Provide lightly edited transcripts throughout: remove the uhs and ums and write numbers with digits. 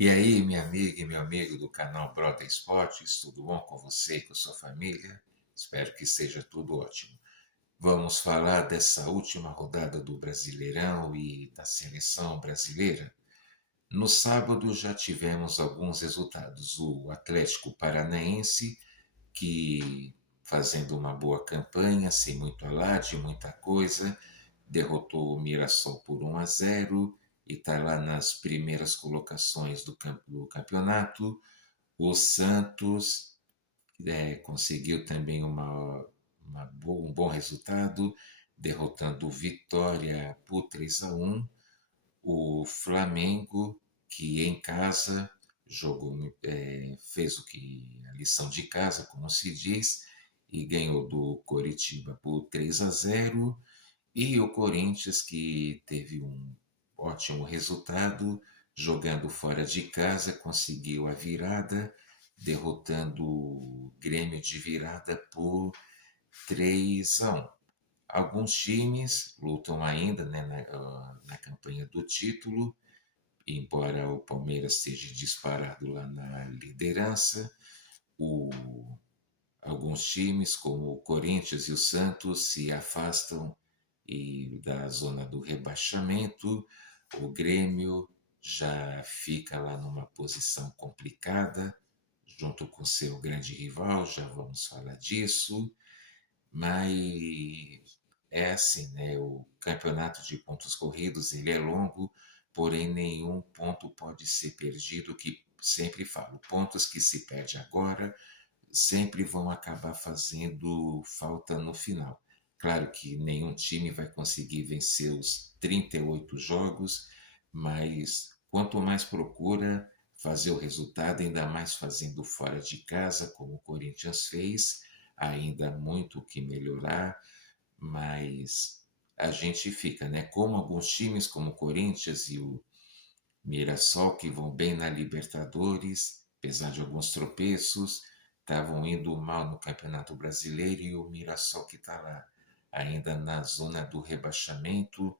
E aí, minha amiga e meu amigo do canal Brota Esportes, tudo bom com você e com sua família? Espero que seja tudo ótimo. Vamos falar dessa última rodada do Brasileirão e da seleção brasileira. No sábado já tivemos alguns resultados. O Atlético Paranaense, que fazendo uma boa campanha, sem muito alarde, muita coisa, derrotou o Mirassol por 1-0 e está lá nas primeiras colocações do campeonato. O Santos conseguiu também um bom resultado, derrotando o Vitória por 3-1. O Flamengo, que em casa fez a lição de casa, como se diz, e ganhou do Coritiba por 3-0. E o Corinthians, que teve um ótimo resultado, jogando fora de casa, conseguiu a virada, derrotando o Grêmio de virada por 3-1. Alguns times lutam ainda, né, na campanha do título, embora o Palmeiras esteja disparado lá na liderança. O, Alguns times, como o Corinthians e o Santos, se afastam da zona do rebaixamento. O Grêmio já fica lá numa posição complicada, junto com seu grande rival, já vamos falar disso, mas é assim, né? O campeonato de pontos corridos ele é longo, porém nenhum ponto pode ser perdido, que sempre falo, pontos que se perde agora sempre vão acabar fazendo falta no final. Claro que nenhum time vai conseguir vencer os 38 jogos, mas quanto mais procura fazer o resultado, ainda mais fazendo fora de casa, como o Corinthians fez, ainda há muito o que melhorar, mas a gente fica, né? Como alguns times, como o Corinthians e o Mirassol, que vão bem na Libertadores, apesar de alguns tropeços, estavam indo mal no Campeonato Brasileiro e o Mirassol que está lá ainda na zona do rebaixamento.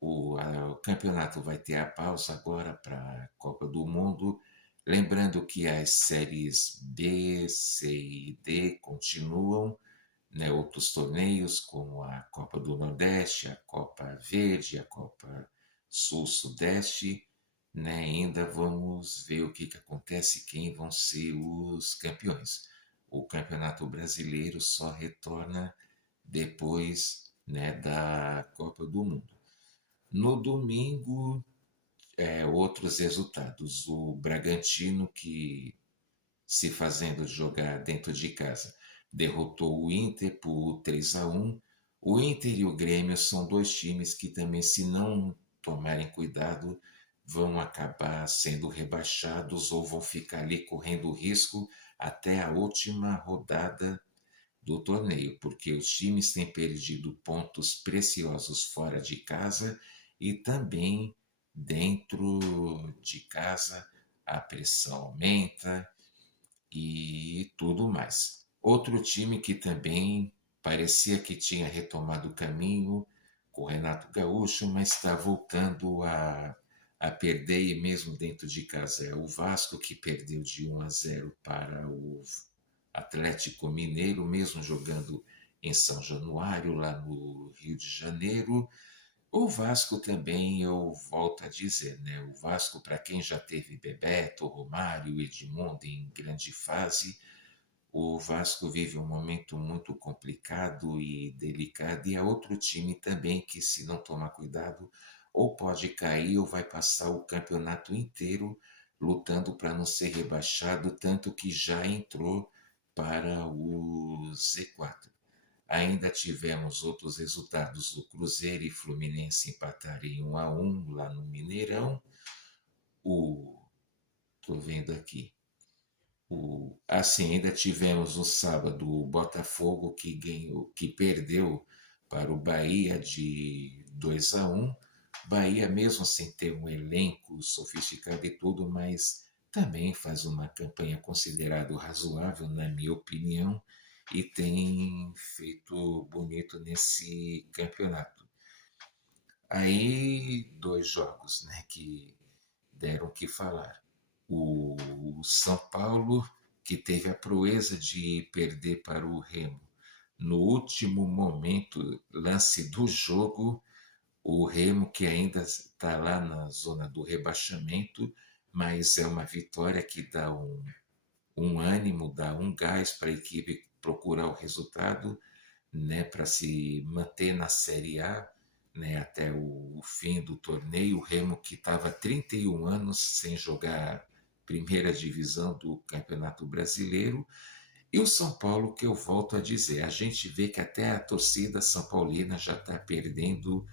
O campeonato vai ter a pausa agora para a Copa do Mundo. Lembrando que as séries B, C e D continuam, né, outros torneios como a Copa do Nordeste, a Copa Verde, a Copa Sul-Sudeste, né, ainda vamos ver o que acontece, quem vão ser os campeões. O Campeonato Brasileiro só retorna depois, né, da Copa do Mundo. No domingo, outros resultados. O Bragantino, que se fazendo jogar dentro de casa, derrotou o Inter por 3-1. O Inter e o Grêmio são dois times que também, se não tomarem cuidado, vão acabar sendo rebaixados ou vão ficar ali correndo risco até a última rodada do torneio, porque os times têm perdido pontos preciosos fora de casa e também dentro de casa a pressão aumenta e tudo mais. Outro time que também parecia que tinha retomado o caminho com o Renato Gaúcho, mas está voltando a perder e mesmo dentro de casa. É o Vasco que perdeu de 1-0 para o Atlético Mineiro, mesmo jogando em São Januário, lá no Rio de Janeiro. O Vasco também, eu volto a dizer, né? O Vasco, para quem já teve Bebeto, Romário, Edmundo em grande fase, o Vasco vive um momento muito complicado e delicado, e é outro time também que, se não tomar cuidado, ou pode cair ou vai passar o campeonato inteiro lutando para não ser rebaixado, tanto que já entrou para o Z4. Ainda tivemos outros resultados: o Cruzeiro e Fluminense empatarem 1-1 lá no Mineirão. Estou vendo aqui. Ainda tivemos no sábado o Botafogo que perdeu para o Bahia de 2-1. Bahia, mesmo sem ter um elenco sofisticado e tudo, mas também faz uma campanha considerada razoável, na minha opinião, e tem feito bonito nesse campeonato. Aí, dois jogos, né, que deram o que falar. o São Paulo, que teve a proeza de perder para o Remo no último momento, lance do jogo, o Remo que ainda está lá na zona do rebaixamento, mas é uma vitória que dá um ânimo, dá um gás para a equipe procurar o resultado, né, para se manter na Série A, né, até o fim do torneio. O Remo que estava 31 anos sem jogar primeira divisão do Campeonato Brasileiro, e o São Paulo, que eu volto a dizer, a gente vê que até a torcida São Paulina já está perdendo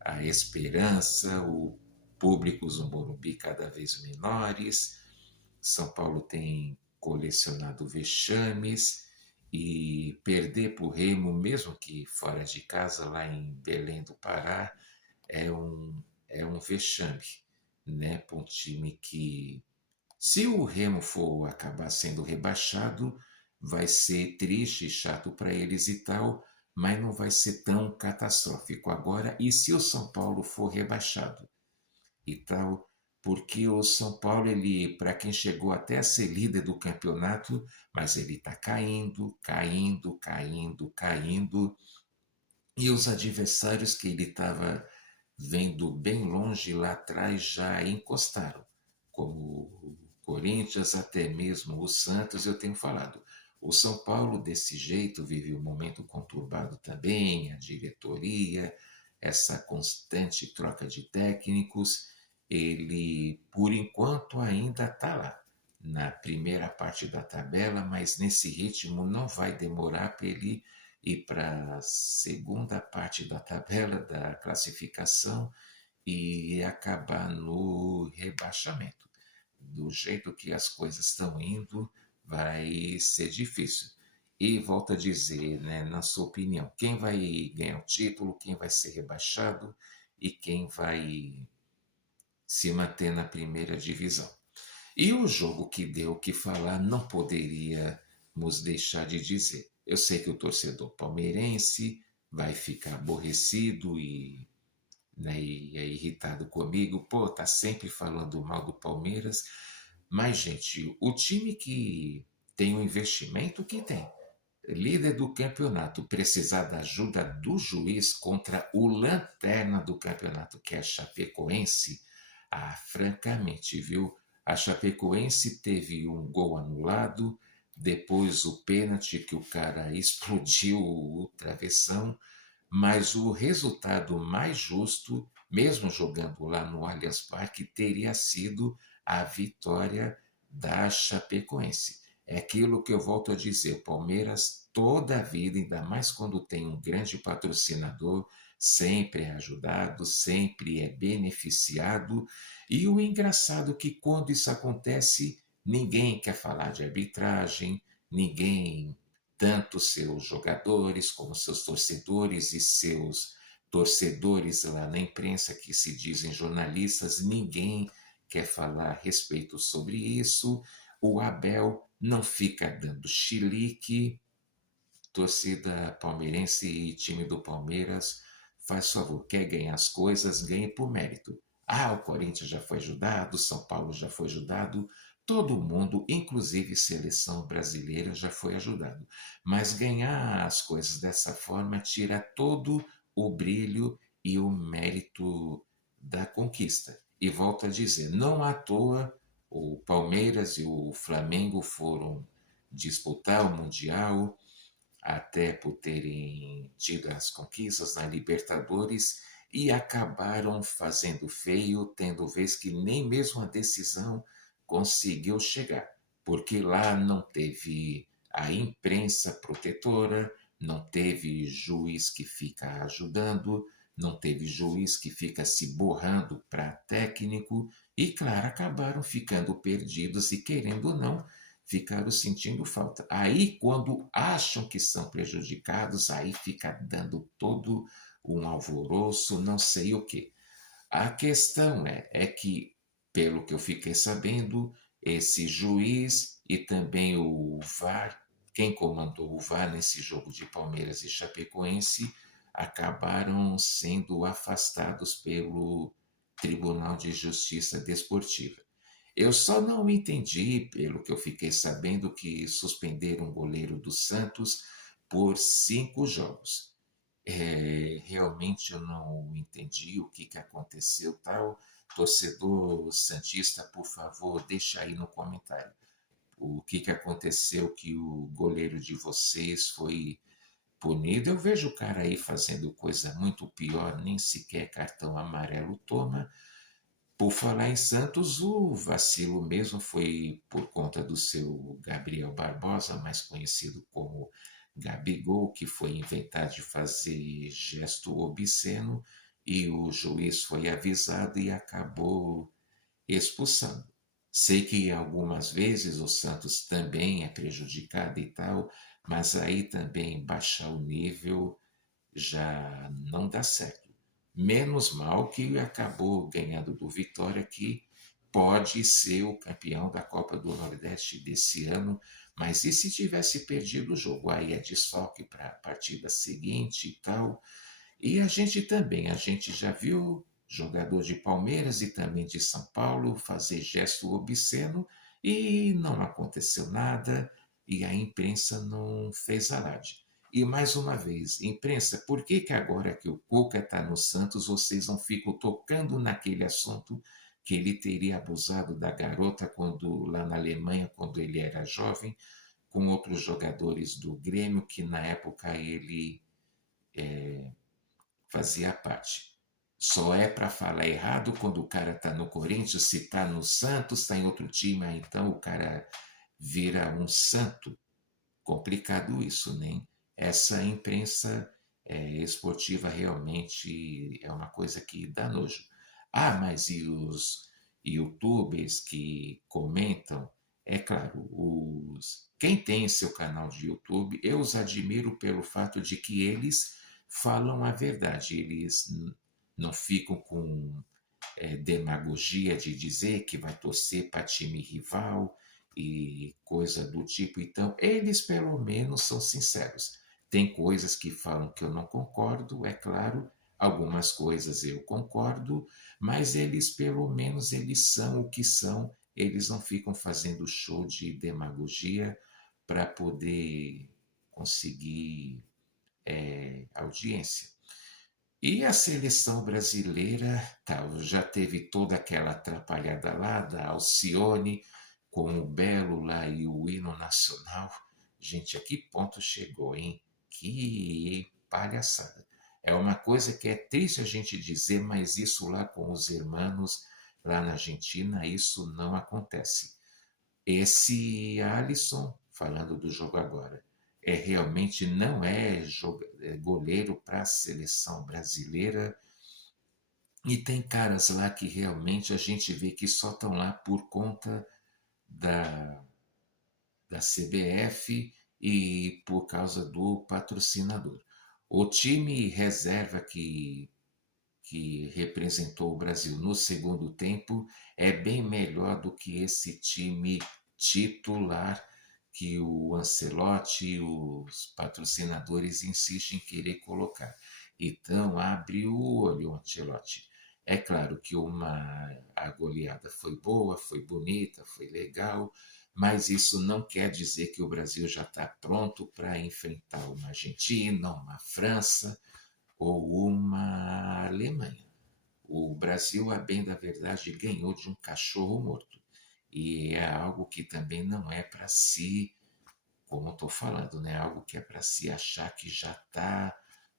a esperança, o público do Morumbi cada vez menores. São Paulo tem colecionado vexames e perder para o Remo, mesmo que fora de casa, lá em Belém do Pará, é um vexame, né? Para um time que, se o Remo for acabar sendo rebaixado, vai ser triste e chato para eles e tal, mas não vai ser tão catastrófico agora. E se o São Paulo for rebaixado e tal, porque o São Paulo, ele, para quem chegou até a ser líder do campeonato, mas ele está caindo, caindo, caindo, caindo, e os adversários que ele estava vendo bem longe lá atrás já encostaram, como o Corinthians, até mesmo o Santos, eu tenho falado. O São Paulo, desse jeito, vive um momento conturbado também, a diretoria, essa constante troca de técnicos. Ele, por enquanto, ainda está lá, na primeira parte da tabela, mas nesse ritmo não vai demorar para ele ir para a segunda parte da tabela da classificação e acabar no rebaixamento. Do jeito que as coisas estão indo, vai ser difícil. E volto a dizer, né, na sua opinião, quem vai ganhar o título, quem vai ser rebaixado e quem vai se manter na primeira divisão. E o jogo que deu o que falar não poderíamos deixar de dizer. Eu sei que o torcedor palmeirense vai ficar aborrecido né, e é irritado comigo. Pô, tá sempre falando mal do Palmeiras. Mas, gente, o time que tem o investimento que tem, líder do campeonato, precisar da ajuda do juiz contra o lanterna do campeonato, que é a Chapecoense, francamente, viu? A Chapecoense teve um gol anulado, depois o pênalti que o cara explodiu o travessão, mas o resultado mais justo, mesmo jogando lá no Allianz Parque, teria sido a vitória da Chapecoense. É aquilo que eu volto a dizer, o Palmeiras toda a vida, ainda mais quando tem um grande patrocinador, sempre é ajudado, sempre é beneficiado. E o engraçado é que quando isso acontece, ninguém quer falar de arbitragem, ninguém, tanto seus jogadores como seus torcedores e seus torcedores lá na imprensa que se dizem jornalistas, ninguém quer falar a respeito sobre isso. O Abel não fica dando chilique. Torcida palmeirense e time do Palmeiras, faz favor, quer ganhar as coisas, ganhe por mérito. O Corinthians já foi ajudado, o São Paulo já foi ajudado, todo mundo, inclusive seleção brasileira, já foi ajudado. Mas ganhar as coisas dessa forma tira todo o brilho e o mérito da conquista. E volto a dizer, não à toa o Palmeiras e o Flamengo foram disputar o Mundial, até por terem tido as conquistas na Libertadores e acabaram fazendo feio, tendo vez que nem mesmo a decisão conseguiu chegar, porque lá não teve a imprensa protetora, não teve juiz que fica ajudando, não teve juiz que fica se borrando para técnico e, claro, acabaram ficando perdidos e, querendo ou não, ficaram sentindo falta. Aí, quando acham que são prejudicados, aí fica dando todo um alvoroço, não sei o quê. A questão é que, pelo que eu fiquei sabendo, esse juiz e também o VAR, quem comandou o VAR nesse jogo de Palmeiras e Chapecoense, acabaram sendo afastados pelo Tribunal de Justiça Desportiva. Eu só não entendi, pelo que eu fiquei sabendo, que suspenderam o goleiro do Santos por 5 jogos. Realmente eu não entendi o que, que aconteceu tal. Torcedor santista, por favor, deixa aí no comentário o que, que aconteceu que o goleiro de vocês foi punido. Eu vejo o cara aí fazendo coisa muito pior, nem sequer cartão amarelo toma. Por falar em Santos, o vacilo mesmo foi por conta do seu Gabriel Barbosa, mais conhecido como Gabigol, que foi inventar de fazer gesto obsceno e o juiz foi avisado e acabou expulsando. Sei que algumas vezes o Santos também é prejudicado e tal, mas aí também baixar o nível já não dá certo. Menos mal que acabou ganhando do Vitória, que pode ser o campeão da Copa do Nordeste desse ano, mas e se tivesse perdido o jogo? Aí é desfalque para a partida seguinte e tal. E a gente já viu jogador de Palmeiras e também de São Paulo fazer gesto obsceno e não aconteceu nada e a imprensa não fez alarde. E mais uma vez, imprensa, por que, que agora que o Cuca está no Santos vocês não ficam tocando naquele assunto que ele teria abusado da garota quando lá na Alemanha, quando ele era jovem, com outros jogadores do Grêmio, que na época ele fazia parte. Só é para falar errado quando o cara tá no Corinthians, se tá no Santos, tá em outro time, então o cara vira um santo. Complicado isso, né? Essa imprensa esportiva realmente é uma coisa que dá nojo. Ah, mas e os youtubers que comentam? É claro, quem tem seu canal de YouTube, eu os admiro pelo fato de que eles falam a verdade, eles não ficam com demagogia de dizer que vai torcer para time rival e coisa do tipo. Então, eles pelo menos são sinceros. Tem coisas que falam que eu não concordo, é claro, algumas coisas eu concordo, mas eles pelo menos eles são o que são, eles não ficam fazendo show de demagogia para poder conseguir audiência. E a seleção brasileira tal, já teve toda aquela atrapalhada lá da Alcione com o Belo lá e o hino nacional. Gente, a que ponto chegou, hein? Que palhaçada. É uma coisa que é triste a gente dizer, mas isso lá com os irmãos, lá na Argentina, isso não acontece. Esse Alisson, falando do jogo agora, realmente não é goleiro para a seleção brasileira. E tem caras lá que realmente a gente vê que só estão lá por conta da, da CBF e por causa do patrocinador. O time reserva que representou o Brasil no segundo tempo é bem melhor do que esse time titular que o Ancelotti e os patrocinadores insistem em querer colocar. Então, abre o olho, Ancelotti. É claro que a goleada foi boa, foi bonita, foi legal, mas isso não quer dizer que o Brasil já está pronto para enfrentar uma Argentina, uma França, ou uma Alemanha. O Brasil, a bem da verdade, ganhou de um cachorro morto. E é algo que também não é para se, como estou falando, né? Algo que é para se achar que já está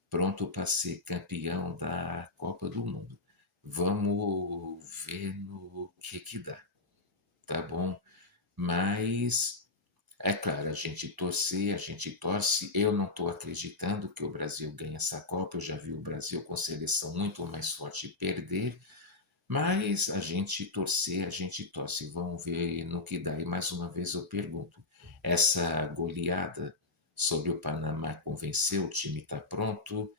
pronto para ser campeão da Copa do Mundo. Vamos ver no que dá, tá bom? Mas é claro, a gente torcer, a gente torce. Eu não estou acreditando que o Brasil ganhe essa Copa. Eu já vi o Brasil com seleção muito mais forte perder. Mas a gente torcer, a gente torce. Vamos ver no que dá. E mais uma vez eu pergunto: essa goleada sobre o Panamá convenceu? O time está pronto?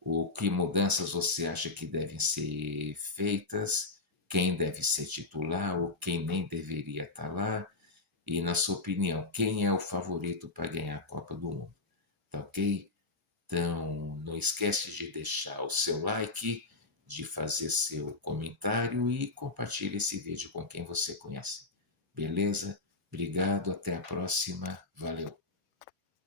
O que mudanças você acha que devem ser feitas? Quem deve ser titular ou quem nem deveria estar lá? E, na sua opinião, quem é o favorito para ganhar a Copa do Mundo? Tá ok? Então, não esquece de deixar o seu like, de fazer seu comentário e compartilhe esse vídeo com quem você conhece. Beleza? Obrigado, até a próxima. Valeu!